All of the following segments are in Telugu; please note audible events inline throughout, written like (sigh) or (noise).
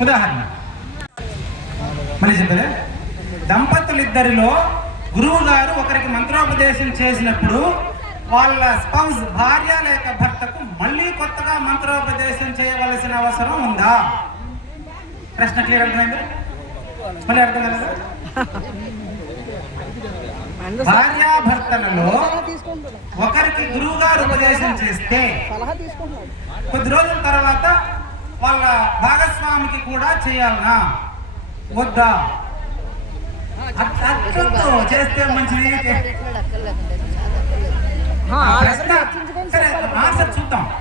ఉదాహరణ. మళ్ళీ చెప్పలే? దంపతులిద్దరిలో గురువు గారు ఒకరికి మంత్రోపదేశం చేసినప్పుడు వాళ్ళ స్పౌస్ భార్య లేక భర్తకు మళ్ళీ కొత్తగా మంత్రోపదేశం చేయవలసిన అవసరం ఉందా? ప్రశ్న క్లియర్ అర్థమైంది? మళ్ళీ అర్థం కదా భార్యాభర్తలలో ఒకరికి గురువు గారు ఉపదేశం చేస్తే కొద్ది రోజుల తర్వాత వాళ్ళ భాగస్వామికి కూడా చేయాలనా? వద్దా? అట్- అట్లతో చేస్తే మంచిది. ఆన్సర్ చూద్దాం.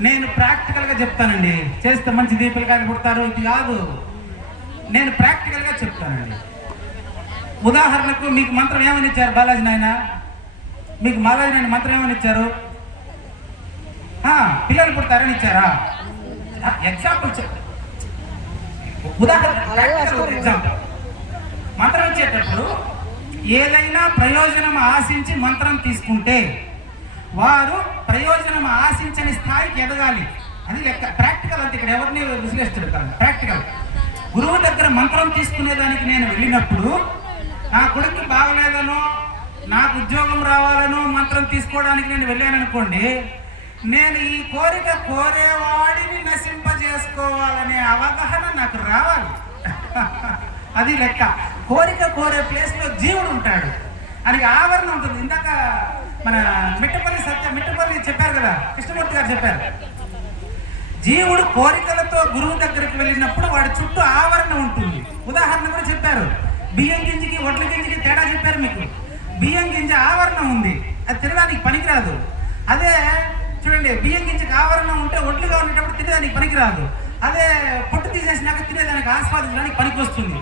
నేను ప్రాక్టికల్గా చెప్తానండి. చేస్తే మంచిది పిల్లకాయలు పుడతారు ఇది కాదు. నేను ప్రాక్టికల్గా చెప్తానండి. ఉదాహరణకు మీకు మంత్రం ఏమని ఇచ్చారు బాలాజీ నాయన? మీకు బాలాజీ నాయన మంత్రం ఏమని ఇచ్చారు? పిల్లలు పుడతారని ఇచ్చారా? ఎగ్జాంపుల్ ఉదాహరణ ఎగ్జాంపుల్ మంత్రం ఇచ్చేటప్పుడు ఏదైనా ప్రయోజనం ఆశించి మంత్రం తీసుకుంటే వారు ప్రయోజనం ఆశించని స్థాయికి ఎదగాలి. అది లెక్క. ప్రాక్టికల్ అంతే ఇక్కడ ఎవరిని విశ్లేషించడు కాదు ప్రాక్టికల్ గురువు దగ్గర మంత్రం తీసుకునేదానికి నేను వెళ్ళినప్పుడు నా కొడుకు బాగలేదనో నాకు ఉద్యోగం రావాలనో మంత్రం తీసుకోవడానికి నేను వెళ్ళాను అనుకోండి నేను ఈ కోరిక కోరేవాడిని నశింపజేసుకోవాలనే అవగాహన నాకు రావాలి. (laughs) అది లెక్క. కోరిక కోరే ప్లేస్లో జీవుడు ఉంటాడు. అది ఆవరణ ఉంటుంది. ఇందాక మన మిట్టపల్లి సత్య మిట్టపల్లి చెప్పారు కదా కృష్ణమూర్తి గారు చెప్పారు. జీవుడు కోరికలతో గురువు దగ్గరికి వెళ్ళినప్పుడు వాడి చుట్టూ ఆవరణ ఉంటుంది. ఉదాహరణ కూడా చెప్పారు. బియ్యం గింజకి వడ్ల గింజకి తేడా చెప్పారు మీకు. బియ్యం గింజ ఆవరణ ఉంది. అది తినడానికి పనికిరాదు. అదే చూడండి బియ్యం గింజకి ఆవరణం ఉంటే ఒడ్లుగా ఉండేటప్పుడు తినేదానికి పనికిరాదు. అదే పొట్టు తీసేసినాక తినేదానికి ఆస్వాదించడానికి పనికి వస్తుంది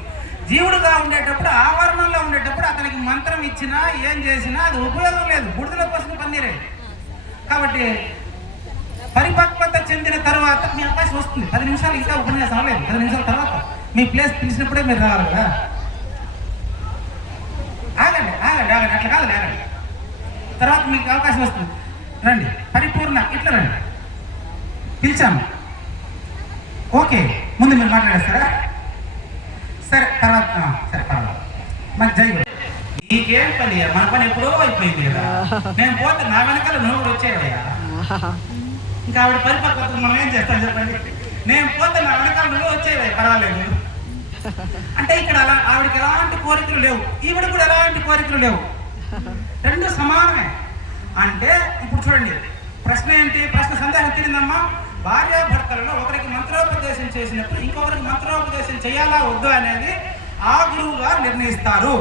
జీవుడుగా ఉండేటప్పుడు ఆవరణంలో ఉండేటప్పుడు అతనికి మంత్రం ఇచ్చినా ఏం చేసినా అది ఉపయోగం లేదు. బుడిదల కోసం పన్నీరే. కాబట్టి పరిపక్వత చెందిన తర్వాత మీ అవకాశం వస్తుంది. పది నిమిషాలు ఇంకా ఉపన్యాసం అవ్వలేదు. పది నిమిషాల తర్వాత మీ ప్లేస్ పిలిచినప్పుడే మీరు రావాలి కదా. ఆగండి ఆగండి ఆగండి. అట్లా కాదు ఆగండి. తర్వాత మీకు అవకాశం వస్తుంది. రండి. పరిపూర్ణ. ఇట్లా రండి. పిలిచాము. ఓకే. ముందు మీరు మాట్లాడేస్తారా? సరే తర్వాత సరే పర్వాలేదు. మరి జై నీకేం పని మన పని ఎప్పుడో అయిపోయింది కదా. నేను పోతే నా వెనకాల నువ్వు కూడా వచ్చేవయ్యా. ఇంకా ఆవిడ పరిపక్వత మనం ఏం చేస్తాం చెప్పండి? నేను పోతే నా వెనకాల నువ్వు వచ్చేవే పర్వాలేదు. అంటే ఇక్కడ అలా ఆవిడకి ఎలాంటి కోరికలు లేవు. ఈవిడ కూడా ఎలాంటి కోరికలు లేవు. రెండు సమానమే. అంటే ఇప్పుడు చూడండి ప్రశ్న ఏంటి? ప్రశ్న సందేహం తెలియదమ్మా భార్యాభర్తలలో ఒకరికి మంత్రోపదేశం చేసినప్పుడు ఇంకొకరికి మంత్రోపదేశం చేయాలా వద్దు అనేది ఆ గురువు గారు నిర్ణయిస్తారు.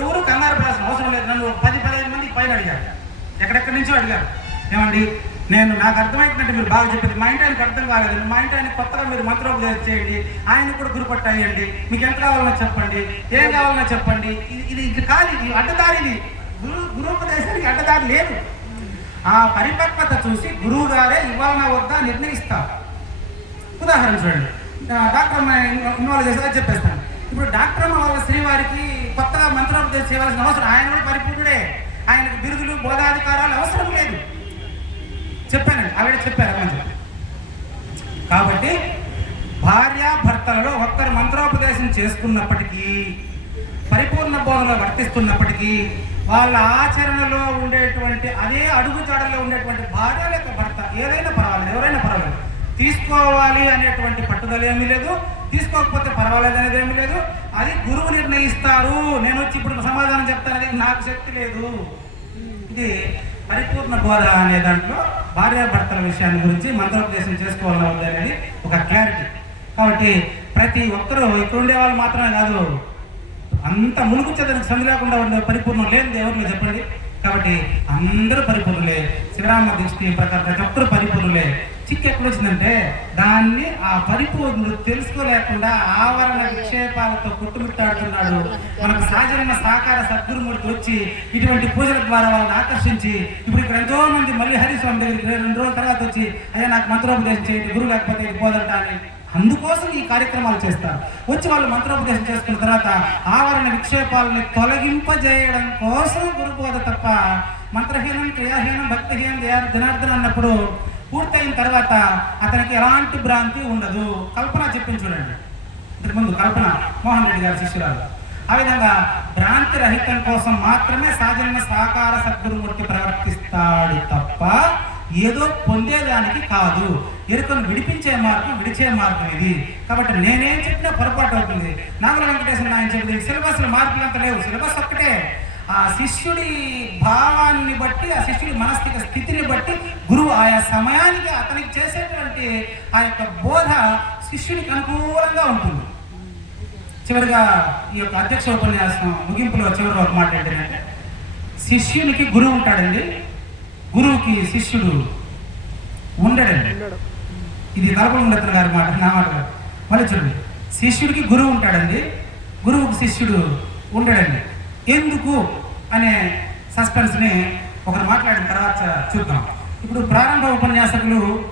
ఎవరు కంగారు పడాల్సిన అవసరం లేదు. నన్ను పది పదిహేను మంది పైన అడిగారు. ఎక్కడెక్కడి నుంచో అడిగారు. ఏమండి నేను నాకు అర్థమైందంటే మీరు బాగా చెప్పింది మా ఇంటి ఆయనకు అర్థం కాలేదు. మా ఇంటి ఆయన కొత్తగా మీరు మంత్రోపదేశం చేయండి. ఆయన కూడా గురుపట్టేయండి. మీకు ఎంత కావాలన్నా చెప్పండి. ఏం కావాలన్నా చెప్పండి. ఇది ఇది ఇది కాదు ఇది అడ్డదారి గురు గురుపదేశానికి అడ్డదారి లేదు. ఆ పరిపక్వత చూసి గురువు గారే ఇవ్వాలన్నా వద్దా నిర్ణయిస్తారు. ఉదాహరణ చూడండి. డాక్టర్ అమ్మ ఇన్వాల్వ్ చేసేదా చెప్పేస్తాను. ఇప్పుడు డాక్టర్ అమ్మ వాళ్ళ శ్రీవారికి కొత్తగా మంత్రోపదేశం చేయవలసిన అవసరం. ఆయన కూడా పరిపూర్ణుడే. ఆయనకు బిరుదులు బోధాధికారాలు అవసరం లేదు. చెప్పానండి. ఆవిడ చెప్పారు మంచి కాబట్టి భార్య భర్తలలో ఒక్కరు మంత్రోపదేశం చేసుకున్నప్పటికీ పరిపూర్ణ బోధనలో వర్తిస్తున్నప్పటికీ వాళ్ళ ఆచరణలో ఉండేటువంటి అదే అడుగుజాడల్లో ఉండేటువంటి భార్య లేక భర్త ఏదైనా పర్వాలేదు ఎవరైనా పర్వాలేదు. తీసుకోవాలి అనేటువంటి పట్టుదల ఏమీ లేదు తీసుకోకపోతే పర్వాలేదు అనేది ఏమీ లేదు. అది గురువు నిర్ణయిస్తారు. నేను వచ్చి ఇప్పుడు సమాధానం చెప్తానని నాకు శక్తి లేదు. ఇది పరిపూర్ణ బోధ అనే దాంట్లో భార్యాభర్తల విషయాన్ని గురించి మంత్రోపదేశం చేసుకోవాలని అనేది ఒక క్లారిటీ కాబట్టి ప్రతి ఒక్కరూ ఇక్కడ ఉండే వాళ్ళు మాత్రమే కాదు అంత ములుగు సంధి లేకుండా ఉండే పరిపూర్ణం లేదు ఎవరిలో చెప్పండి? కాబట్టి అందరూ పరిపూర్ణులే. శ్రీరామ దృష్టి ప్రకారం ప్రతి ఒక్కరు పరిపూర్ణులే. చిక్ ఎక్కడ వచ్చిందంటే దాన్ని ఆ పరిపూర్ణుడు తెలుసుకోలేకుండా ఆవరణ విక్షేపాలతో కొట్టుమిట్టాడుతున్నాడు. మనకు సహజమైన సాకార సద్గురుమూర్తి వచ్చి ఇటువంటి పూజల ద్వారా వాళ్ళని ఆకర్షించి ఇప్పుడు ఇక్కడ ఎంతో మంది మళ్ళీ హరిస్వామి దగ్గరికి రెండు రోజుల తర్వాత వచ్చి అయ్యా నాకు మంత్రోపదేశం చేయండి గురువు లేకపోతే ఇది అని అందుకోసం ఈ కార్యక్రమాలు చేస్తారు. వచ్చి వాళ్ళు మంత్రోపదేశం చేసుకున్న తర్వాత ఆవరణ విక్షేపాలని తొలగింపజేయడం కోసం గురుబోధ తప్ప మంత్రహీనం క్రియాహీనం భక్తిహీనం జయ- జనార్దన్ అన్నప్పుడు పూర్తయిన తర్వాత అతనికి ఎలాంటి భ్రాంతి ఉండదు. కల్పన చెప్పింది చూడండి. ఇంతకుముందు కల్పన మోహన్ రెడ్డి గారి శిష్యురాలు. ఆ విధంగా భ్రాంతి రహితం కోసం మాత్రమే సాజన్మ సాకార సద్గురుమూర్తి ప్రవర్తిస్తాడు తప్ప ఏదో పొందేదానికి కాదు. ఎరుకను విడిపించే మార్గం విడిచే మార్గం ఇది. కాబట్టి నేనేం చెప్పినా పొరపాటు అవుతుంది. నాగల వెంకటేశ్వర ఆయన చెప్పింది సిలబస్ మార్పులు అంత లేవు. సిలబస్ ఒక్కటే. ఆ శిష్యుడి భావాన్ని బట్టి ఆ శిష్యుడి మానసిక స్థితిని బట్టి గురువు ఆయా సమయానికి అతనికి చేసేటువంటి ఆ యొక్క బోధ శిష్యుడికి అనుకూలంగా ఉంటుంది. చివరిగా ఈ యొక్క అధ్యక్ష ఉపన్యాసం ముగింపులో చివరిగా ఒక మాట ఏంటంటే శిష్యునికి గురువు ఉంటాడండి. గురువుకి శిష్యుడు ఉండడండి. ఇది నరపండత్న గారి మాట నా మాట. మళ్ళీ చూడండి. శిష్యుడికి గురువు ఉంటాడండి. గురువుకి శిష్యుడు ఉండడండి. ఎందుకు? అనే సస్పెన్స్ని ఒకరు మాట్లాడిన తర్వాత చూద్దాం. ఇప్పుడు ప్రారంభ ఉపన్యాసకులు